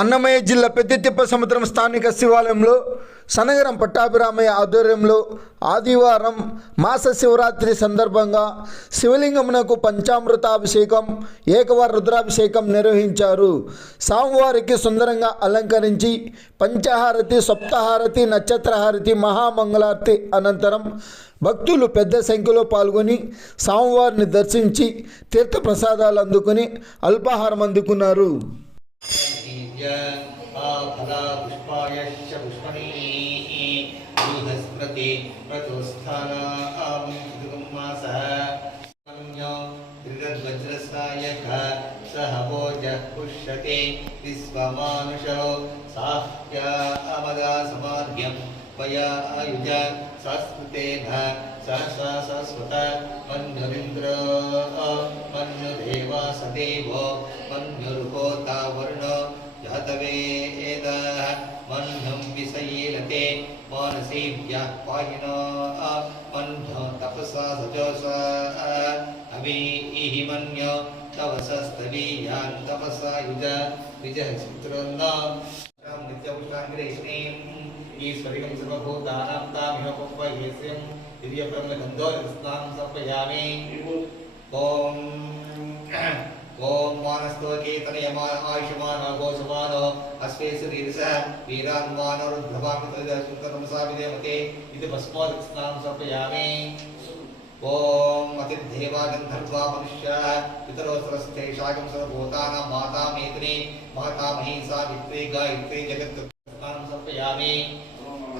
అన్నమయ్య జిల్లా పెద్దితిప్ప సముద్రం స్థానిక శివాలయంలో సనగరం పట్టాభిరామయ్య ఆధ్వర్యంలో ఆదివారం మాస శివరాత్రి సందర్భంగా శివలింగమునకు పంచామృతాభిషేకం ఏకవార రుద్రాభిషేకం నిర్వహించారు. స్వామివారికి సుందరంగా అలంకరించి పంచహారతి, సప్తహారతి, నక్షత్రహారతి, మహామంగళారతి అనంతరం భక్తులు పెద్ద సంఖ్యలో పాల్గొని స్వామివారిని దర్శించి తీర్థప్రసాదాలు అందుకుని అల్పాహారం అందుకున్నారు. फला पुष्पायश्च पुष्पणीः बृहस्पति प्रतोस्थानामासः त्रिरद्वज्रसायक सह भोजः पुष्यते विश्वमानुषो साह्यामदा समाद्यं वया आयुज संस्कृतेन सहसा सरस्वत मन्युरिन्द्र मन्युदेवा सदेवो मन्युर्होता वरुणो जातवेदः मह्नं विषयीलते मानसेभ्यः पायिनो मह्नो तपसा सजोषा अवीहि मन्यो तवसस्तवीयान् तपसा युज विजः चित्रन्नां नित्यपुष्टाङ्गिरेष्णीम् ईश्वरिकं सर्वभूतानां तामिह पुष्पयेस्यं दिव्यब्रह्मगन्धोरस्नां समर्पयामि. ॐ ओम मानस्तोकेतनयमान आयुष्मान घोषमान अस्वे शरीरसः वीरान्मान रुद्रभामितदर्शनसाविदेवते इति भस्मोदस्नां समर्पयामि. ओम अतिदेवा गन्धर्वा मनुष्याः पितरो सरस्ते शाकं सर्वभूतानां माता मेदिनी माता महिषा वित्रे गायत्री जगत्स्नां समर्पयामि.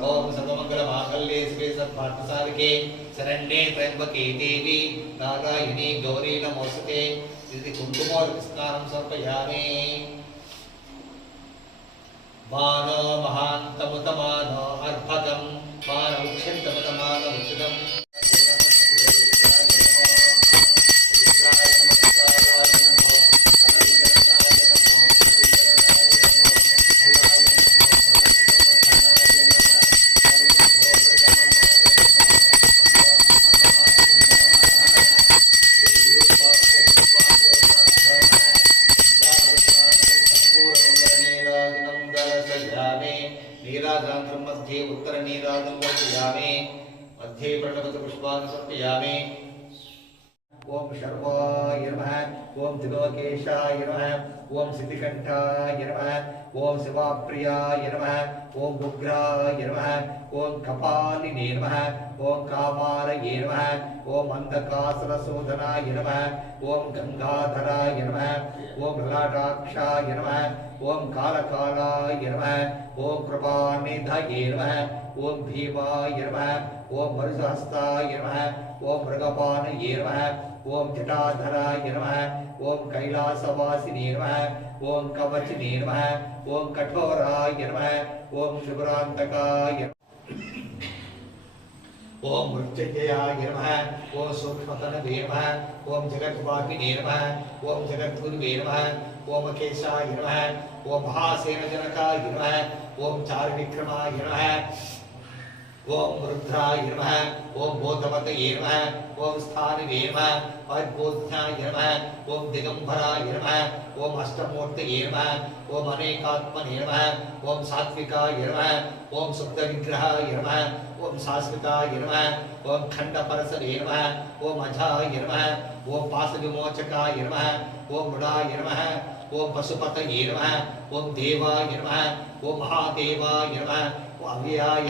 ओम सर्वमंगलमांगल्ये शिवे सर्वार्थसाधके शरण्ये त्र्यंबके देवी नारायणी गौरी नमोस्तुते इति कुंकुमोदकस्नानं समर्पयामि. मानो महान्तमुतमानो अर्भकं मानो उच्छिन्तमुतमानो उच्चितम् नीराजनान्तरं मध्ये उत्तरनीराजं वर्तयामि. मध्ये प्रणवत पुष्पान् समर्पयामि. ओम शर्वाय नमः. ओम त्रिलोकेशाय नमः. ओम सिद्धिकण्ठाय नमः. ओम शिवाप्रियाय नमः. ओम उग्राय नमः. ओम कपालिने नमः. ओम कामारये नमः. ओम अंधकासुरशोधनाय नमः. ओम गंगाधराय नमः. ओम ललाटाक्षाय नमः. ओम कालकालाय नमः. ओम कृपानिधये नमः. ओम भीमाय नमः. ओम मरुसहस्ताय नमः. ओम मृगपानये नमः. ओम जटाधराय नमः. ओम कैलासवासिने नमः. ओम कवचने नमः. ओम कठोराय नमः. ओम शुभ्रांतकाय ओम मृत्युंजयाय नमः. ओम सूक्ष्मतनवे नमः. ओम जगद्वापिने नमः. ओम जगद्गुरुवे नमः. ओम केशाय नमः. ओम महासेनजनकाय नमः. ओम चारुविक्रमाय नमः. ओम रुद्राय नमः. ओम बोधवतये नमः. ओम स्थानिवे नमः. अद्बोध्याय नमः. ओम दिगंबराय नमः. ओम अष्टमूर्तये नमः. ओम अनेकात्मने नमः. ओम सात्विकाय नमः. ओम शुद्धविग्रहाय नमः. ओम शाश्वताय नमः. ओम खंडपरसवे नमः. ओम अजाय नमः. ओम पाशविमोचकाय नमः. ओम मृडाय नमः. ओम पशुपतये नमः. ओम देवाय नमः. ओम महादेवाय नमः. ओम अव्ययाय